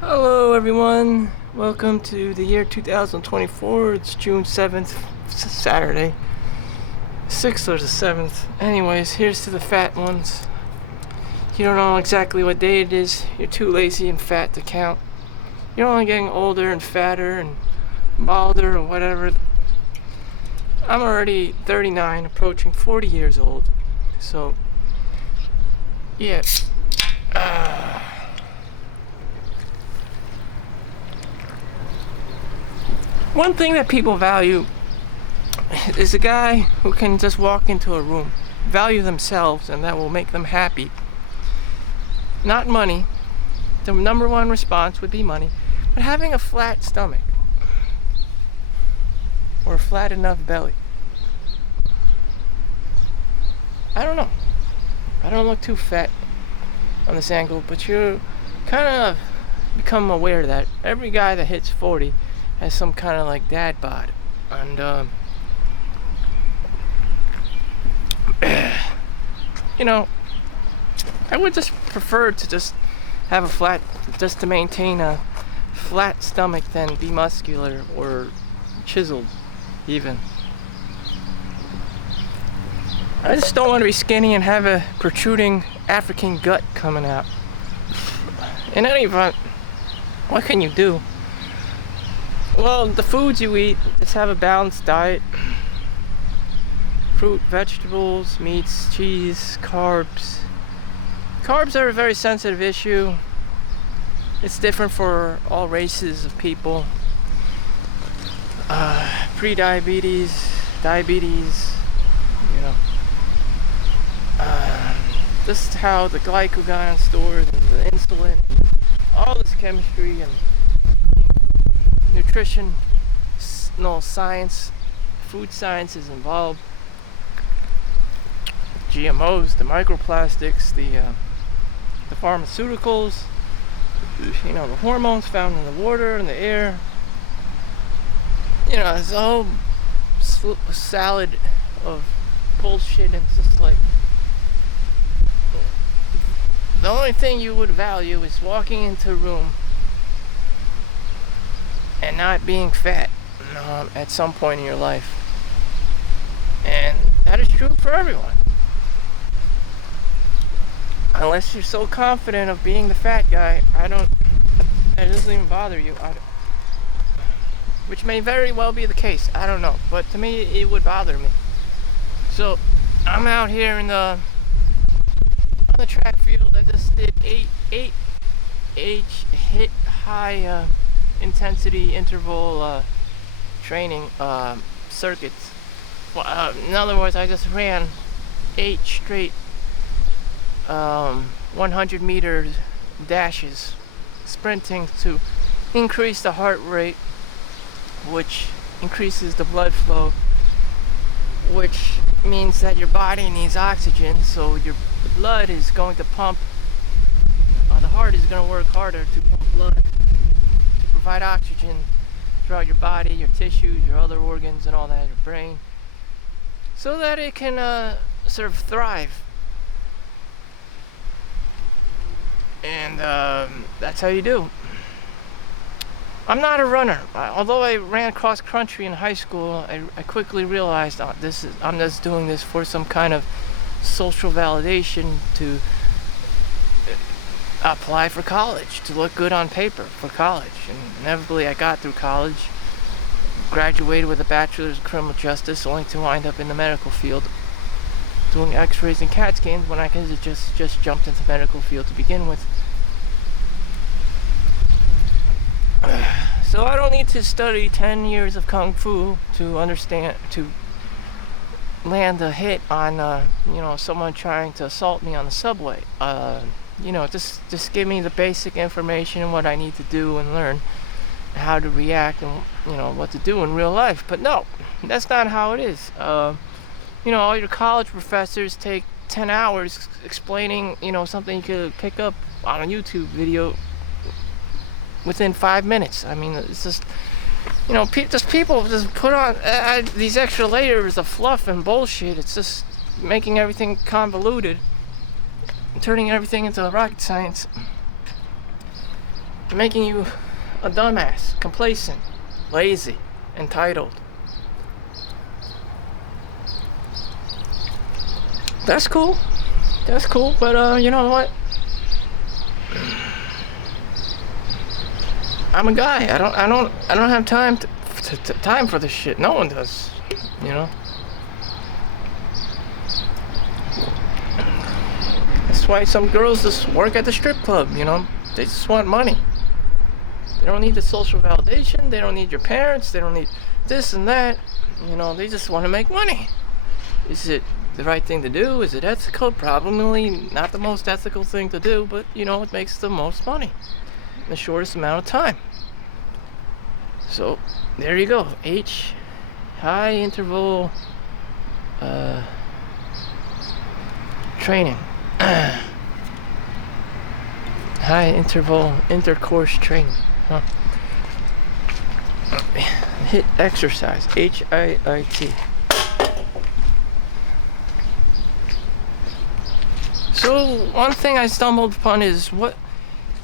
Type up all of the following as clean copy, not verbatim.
Hello everyone, welcome to the year 2024. It's June 7th, Saturday, 6th or the 7th. Anyways, here's to the fat ones. You don't know exactly what day it is, you're too lazy and fat to count. You're only getting older and fatter and balder or whatever. I'm already 39, approaching 40 years old. So, yeah. One thing that people value is a guy who can just walk into a room, value themselves, and that will make them happy. Not money. The number one response would be money, but having a flat stomach or a flat enough belly. I don't know. I don't look too fat on this angle, but you kind of become aware that every guy that hits 40 has some kind of like dad bod, and you know, I would just prefer to just have a flat, just to maintain a flat stomach than be muscular or chiseled even. I just don't want to be skinny and have a protruding African gut coming out. In any event, what can you do? Well, the foods you eat, just have a balanced diet. Fruit, vegetables, meats, cheese, carbs. Carbs are a very sensitive issue. It's different for all races of people. Pre-diabetes, diabetes, you know. Just how the glycogen stores and the insulin, and all this chemistry and nutrition, science, food science is involved. GMOs, the microplastics, the pharmaceuticals, the hormones found in the water and the air. It's a whole salad of bullshit, and it's just like the only thing you would value is walking into a room and not being fat at some point in your life. And that is true for everyone. Unless you're so confident of being the fat guy, that doesn't even bother you. Which may very well be the case, I don't know. But to me, it would bother me. So, I'm out here on the track field. I just did 8 hit high intensity interval training circuits. In other words, I just ran 8 straight 100 meters dashes, sprinting to increase the heart rate, which increases the blood flow, which means that your body needs oxygen, so the blood is going to pump, the heart is going to work harder to pump blood to provide oxygen throughout your body, your tissues, your other organs and all that, your brain, so that it can sort of thrive. And that's how you do. I'm not a runner. Although I ran cross country in high school, I quickly realized I'm just doing this for some kind of social validation to apply for college, to look good on paper for college. And inevitably I got through college, graduated with a bachelor's in criminal justice, only to wind up in the medical field doing x-rays and CAT scans when I could have just jumped into the medical field to begin with. So I don't need to study 10 years of Kung Fu to land a hit on, someone trying to assault me on the subway. Just give me the basic information and what I need to do and learn how to react and, what to do in real life. But no, that's not how it is. All your college professors take 10 hours explaining, something you could pick up on a YouTube video within 5 minutes. I mean, it's just, people just put on these extra layers of fluff and bullshit. It's just making everything convoluted, turning everything into rocket science. making you a dumbass, complacent, lazy, entitled. That's cool. That's cool, but you know what? I'm a guy. I don't have time time for this shit. No one does. You know. That's why some girls just work at the strip club. You know, they just want money. They don't need the social validation. They don't need your parents. They don't need this and that. You know, they just want to make money. Is it the right thing to do? Is it ethical? Probably not the most ethical thing to do, but you know, it makes the most money in the shortest amount of time. So there you go. High interval training. High interval intercourse training. Huh? HIIT exercise. HIIT. So one thing I stumbled upon is what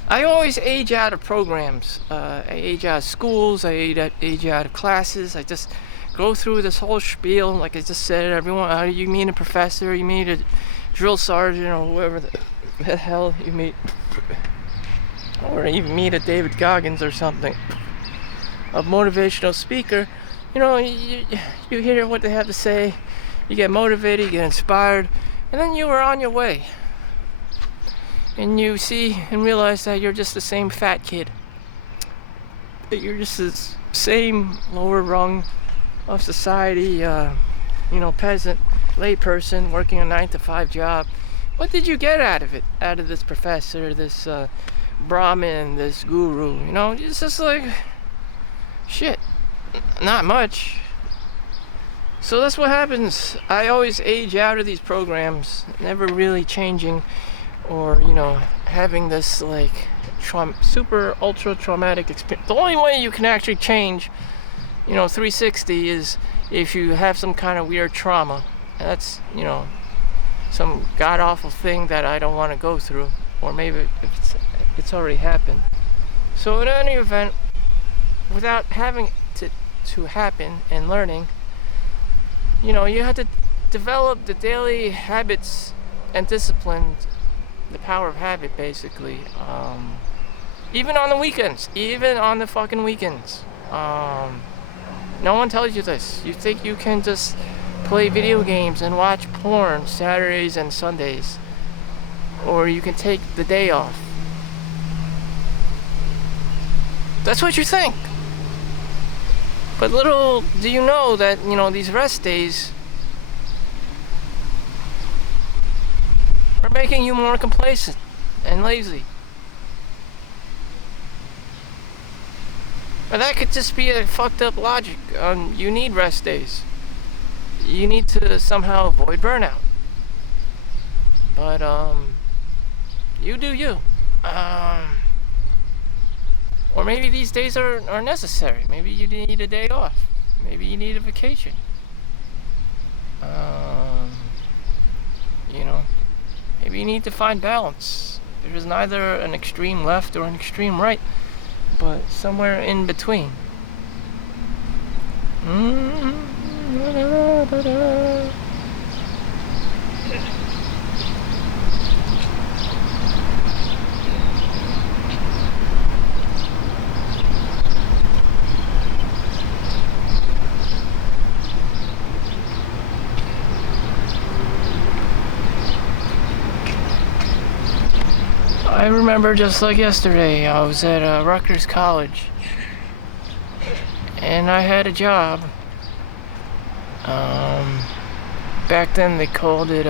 I always age out of programs. I age out of schools. I age out of classes. I just go through this whole spiel, like I just said. Everyone, you meet a professor, you meet a drill sergeant, or whoever the hell you meet, or even meet a David Goggins or something, a motivational speaker. You know, you hear what they have to say, you get motivated, you get inspired, and then you are on your way. And you see and realize that you're just the same fat kid. That you're just the same lower rung of society, peasant, layperson working a 9-to-5 job. What did you get out of it? Out of this professor, this Brahmin, this guru? You know, it's just like, shit, not much. So that's what happens. I always age out of these programs, never really changing or, you know, having this like super ultra traumatic experience. The only way you can actually change, 360 is if you have some kind of weird trauma. And that's, some god-awful thing that I don't want to go through, or maybe if it's already happened. So in any event, without having to happen and learning, you have to develop the daily habits and discipline, the power of habit, basically. Even on the weekends, even on the fucking weekends. No one tells you this. You think you can just play video games and watch porn Saturdays and Sundays, or you can take the day off. That's what you think. But little do you know that, these rest days are making you more complacent and lazy. But that could just be a fucked up logic. You need rest days. You need to somehow avoid burnout. But you do you. Or maybe these days are necessary. Maybe you need a day off. Maybe you need a vacation. Maybe you need to find balance. There is neither an extreme left or an extreme right, but somewhere in between. I remember just like yesterday, I was at Rutgers College, and I had a job. Back then they called it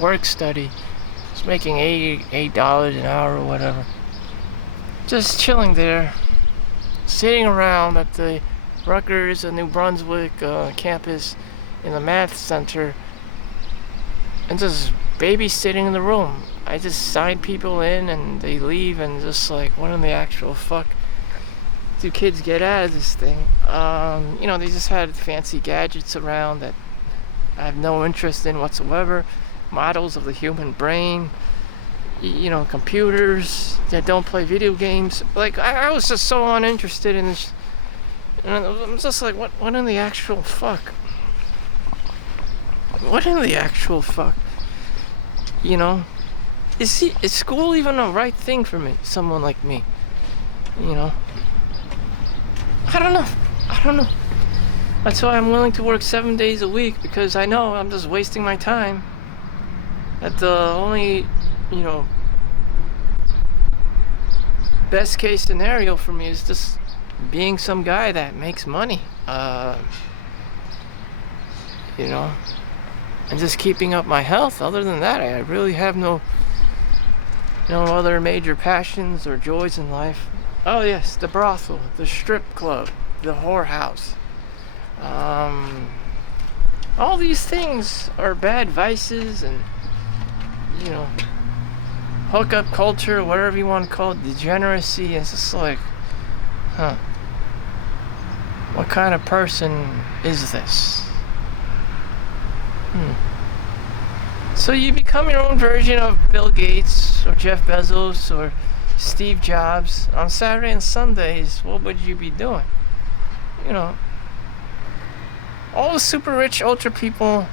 work study. I was making $8 an hour or whatever. Just chilling there, sitting around at the Rutgers New Brunswick campus in the math center, and just babysitting in the room. I just sign people in and they leave, and just like, what in the actual fuck do kids get out of this thing? They just had fancy gadgets around that I have no interest in whatsoever. Models of the human brain, computers, that don't play video games. Like, I was just so uninterested in this. And I'm just like, what in the actual fuck? What in the actual fuck? You know? Is school even a right thing for me? Someone like me? You know? I don't know. I don't know. That's why I'm willing to work 7 days a week, because I know I'm just wasting my time. That the only, you know, best case scenario for me is just being some guy that makes money. You know, and just keeping up my health. Other than that, I really have no other major passions or joys in life. Oh yes, the brothel, the strip club, the whorehouse. All these things are bad vices, and hookup culture, whatever you want to call it, degeneracy. It's just like, what kind of person is this? So you become your own version of Bill Gates or Jeff Bezos or Steve Jobs. On Saturday and Sundays, what would you be doing? All the super rich, ultra people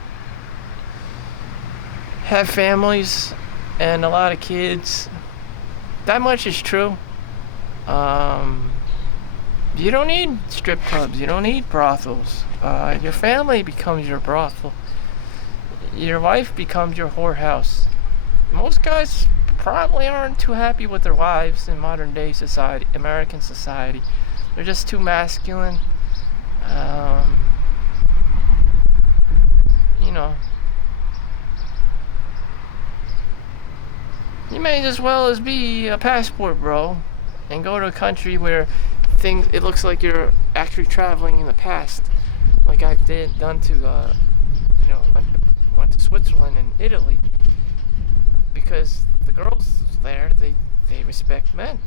have families and a lot of kids. That much is true. You don't need strip clubs. You don't need brothels. Your family becomes your brothel. Your wife becomes your whorehouse. Most guys probably aren't too happy with their wives in modern day society, American society. They're just too masculine. You may as well as be a passport bro and go to a country where it looks like you're actually traveling in the past, like I done to went to Switzerland and Italy, because the girls there, they respect men.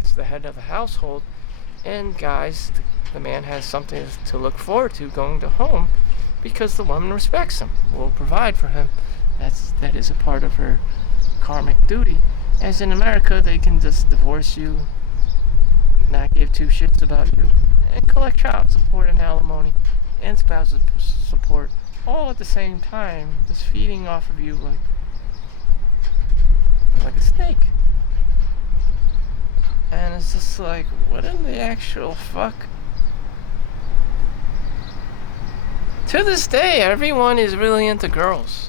It's the head of the household, and guys, the man has something to look forward to going to home, because the woman respects him, will provide for him. That is a part of her karmic duty. As in America, they can just divorce you, not give two shits about you, and collect child support and alimony and spousal support all at the same time, just feeding off of you like a snake. And it's just like, what in the actual fuck? To this day, everyone is really into girls.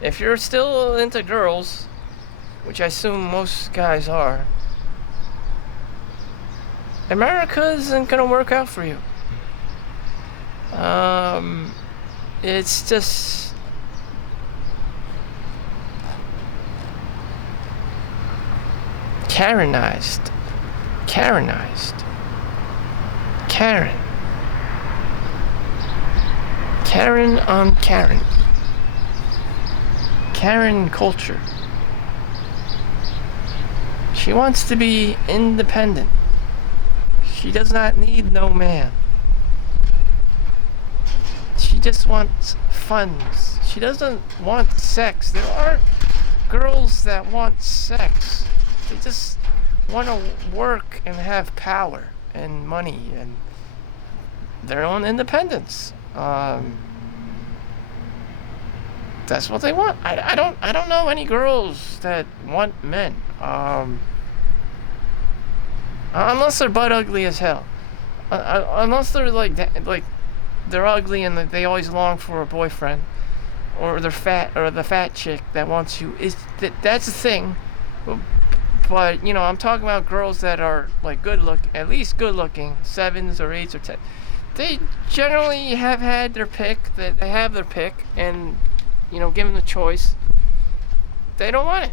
If you're still into girls, which I assume most guys are, America isn't gonna work out for you. It's just Karenized. Karen. Karen on Karen. Karen culture. She wants to be independent. She does not need no man. She just wants funds. She doesn't want sex. There aren't girls that want sex. They just want to work and have power and money and their own independence. That's what they want. I don't know any girls that want men. Unless they're butt ugly as hell. Unless they're like they're ugly and they always long for a boyfriend, or they're fat, or the fat chick that wants you. That's the thing. But I'm talking about girls that are like at least good looking, 7s or 8s or 10. They generally have had their pick. They have their pick, and given the choice, they don't want it.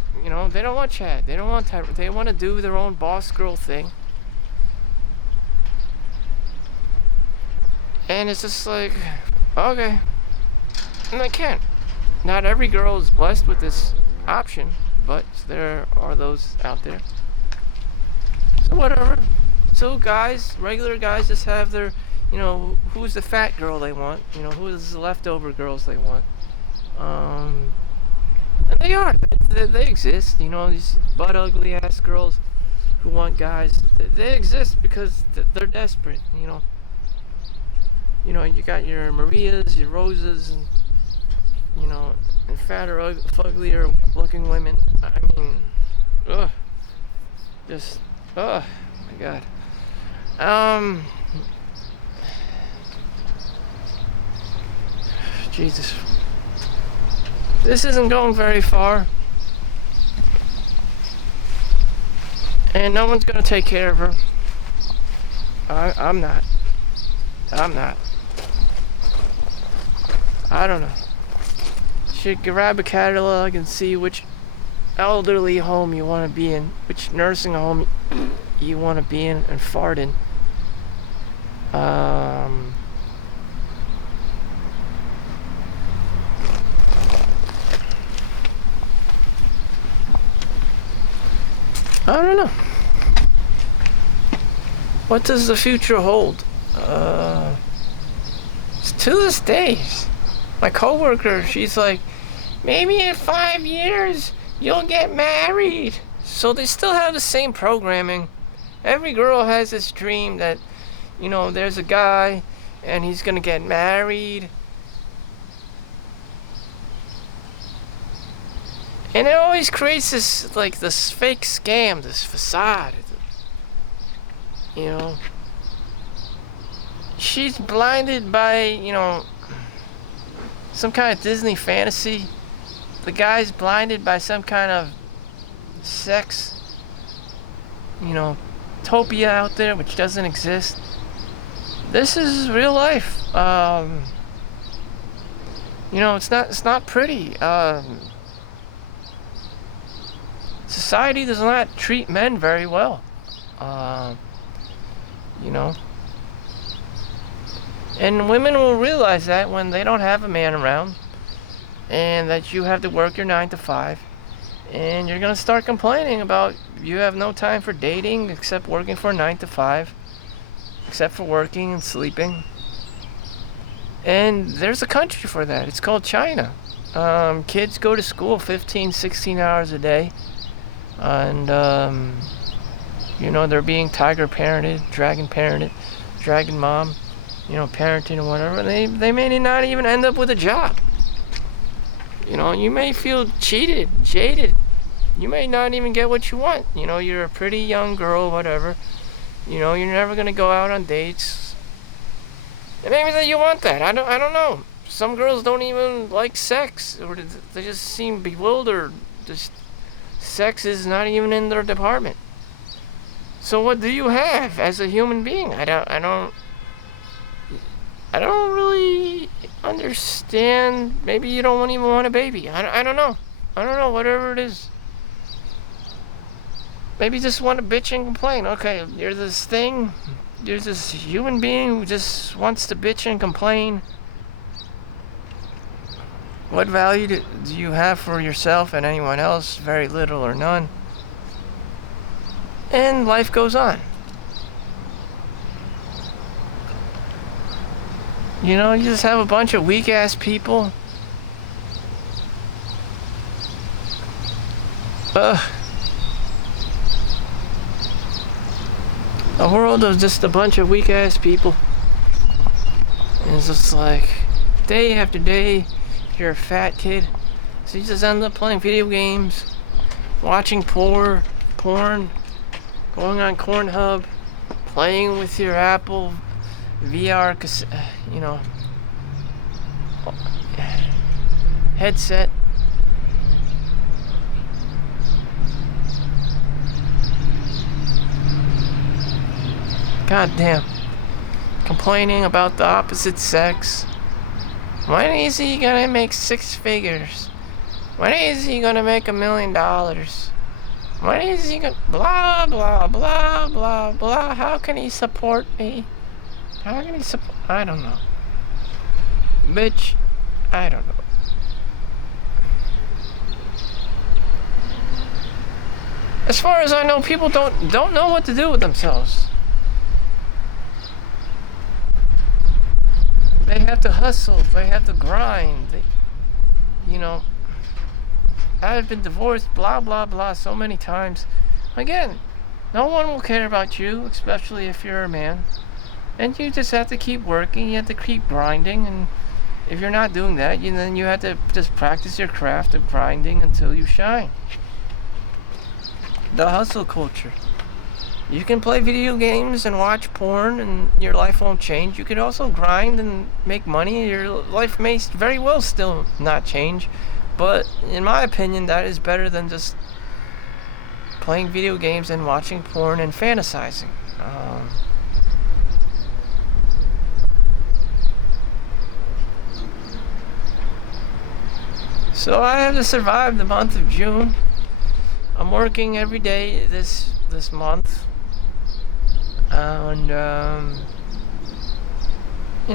They don't want Chad. They don't want Tyra. They want to do their own boss girl thing. And it's just like, okay. And they can't. Not every girl is blessed with this option, but there are those out there. So whatever. So guys, regular guys, just have their, who's the fat girl they want, who's the leftover girls they want. And they are. They exist. These butt ugly ass girls who want guys. They exist because they're desperate. You got your Marias, your Rosas, and you know, and fatter, uglier looking women. I mean, ugh, just, my God. Um, Jesus. This isn't going very far. And no one's gonna take care of her. I'm not. I'm not. I don't know. Should grab a catalog and see which elderly home you want to be in, which nursing home you want to be in and fart in. I don't know. What does the future hold? To this day, my coworker, she's like, maybe in 5 years you'll get married. So they still have the same programming. Every girl has this dream that, there's a guy and he's gonna get married. And it always creates this fake scam, this facade. She's blinded by, some kind of Disney fantasy. The guy's blinded by some kind of sex, utopia out there which doesn't exist. This is real life. It's not pretty. Society does not treat men very well. And women will realize that when they don't have a man around, and that you have to work your 9 to 5, and you're gonna start complaining about you have no time for dating except working for 9 to 5, except for working and sleeping. And there's a country for that. It's called China. Kids go to school 15, 16 hours a day, and they're being tiger parented, dragon mom, parenting or whatever. They may not even end up with a job. You may feel cheated, jaded. You may not even get what you want. You're a pretty young girl, whatever. You're never gonna go out on dates. And maybe that you want that. I don't know. Some girls don't even like sex, or they just seem bewildered. Just sex is not even in their department. So what do you have as a human being? I don't really understand. Maybe you don't even want a baby. I don't know. I don't know, whatever it is. Maybe you just want to bitch and complain. Okay, you're this thing. You're this human being who just wants to bitch and complain. What value do you have for yourself and anyone else? Very little or none. And life goes on. You just have a bunch of weak ass people. A world of just a bunch of weak ass people. And it's just like, day after day, you're a fat kid. So you just end up playing video games, watching porn, going on Cornhub, playing with your Apple VR, headset. God damn. Complaining about the opposite sex. When is he gonna make 6 figures? When is he gonna make $1 million? When is he gonna... Blah, blah, blah, blah, blah. How can he support me? How can he support... I don't know. Bitch, I don't know. As far as I know, people don't know what to do with themselves. They have to hustle. They have to grind. I've been divorced, blah, blah, blah, so many times. Again, no one will care about you, especially if you're a man. And you just have to keep working, you have to keep grinding, and if you're not doing that, then you have to just practice your craft of grinding until you shine. The hustle culture. You can play video games and watch porn and your life won't change. You could also grind and make money. Your life may very well still not change. But in my opinion, that is better than just playing video games and watching porn and fantasizing. So I have to survive the month of June. I'm working every day this month. And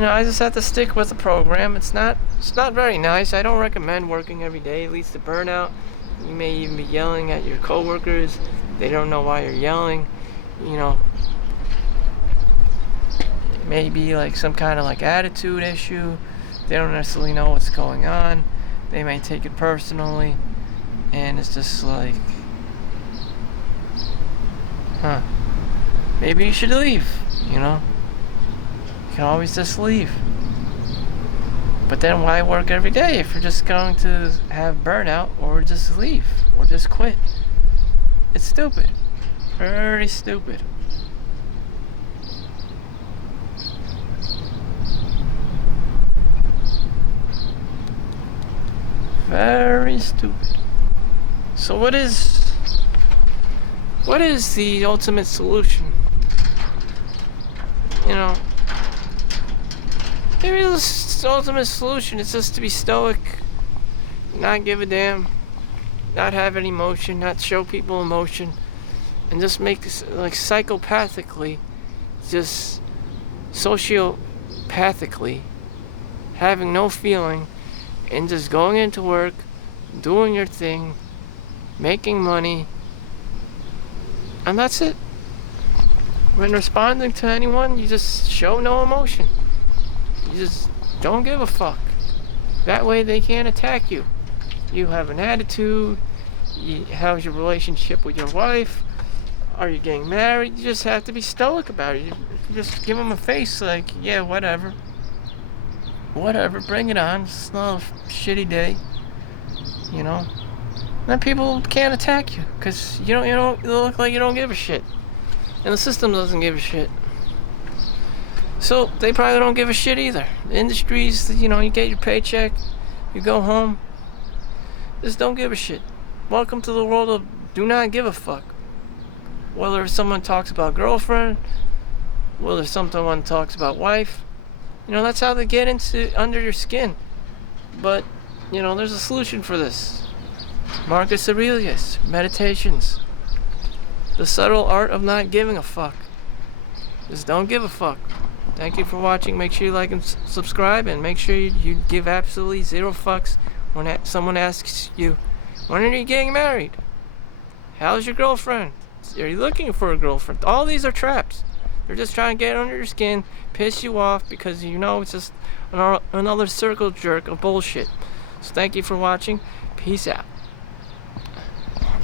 I just have to stick with the program. It's not very nice. I don't recommend working every day. It leads to burnout. You may even be yelling at your coworkers. They don't know why you're yelling. It may be like some kind of like attitude issue. They don't necessarily know what's going on. They may take it personally, and it's just like, maybe you should leave, You can always just leave. But then why work every day if you're just going to have burnout, or just leave, or just quit? It's stupid. Very stupid. Very stupid. So what is the ultimate solution? Maybe the ultimate solution is just to be stoic, not give a damn, not have any emotion, not show people emotion, and just make this like psychopathically, just sociopathically, having no feeling, and just going into work, doing your thing, making money, and that's it. When responding to anyone, you just show no emotion. You just don't give a fuck. That way they can't attack you. You have an attitude. How's your relationship with your wife? Are you getting married? You just have to be stoic about it. You just give them a face like, yeah, whatever. Whatever, bring it on. It's not a shitty day. Then people can't attack you because you look like you don't give a shit. And the system doesn't give a shit. So they probably don't give a shit either. The industries, you get your paycheck, you go home, just don't give a shit. Welcome to the world of do not give a fuck. Whether someone talks about girlfriend, whether someone talks about wife, that's how they get under your skin. But, there's a solution for this. Marcus Aurelius, Meditations. The subtle art of not giving a fuck. Just don't give a fuck. Thank you for watching. Make sure you like and subscribe, and make sure you give absolutely zero fucks when someone asks you, when are you getting married? How's your girlfriend? Are you looking for a girlfriend? All these are traps. They're just trying to get under your skin, piss you off, because it's just another circle jerk of bullshit. So thank you for watching. Peace out.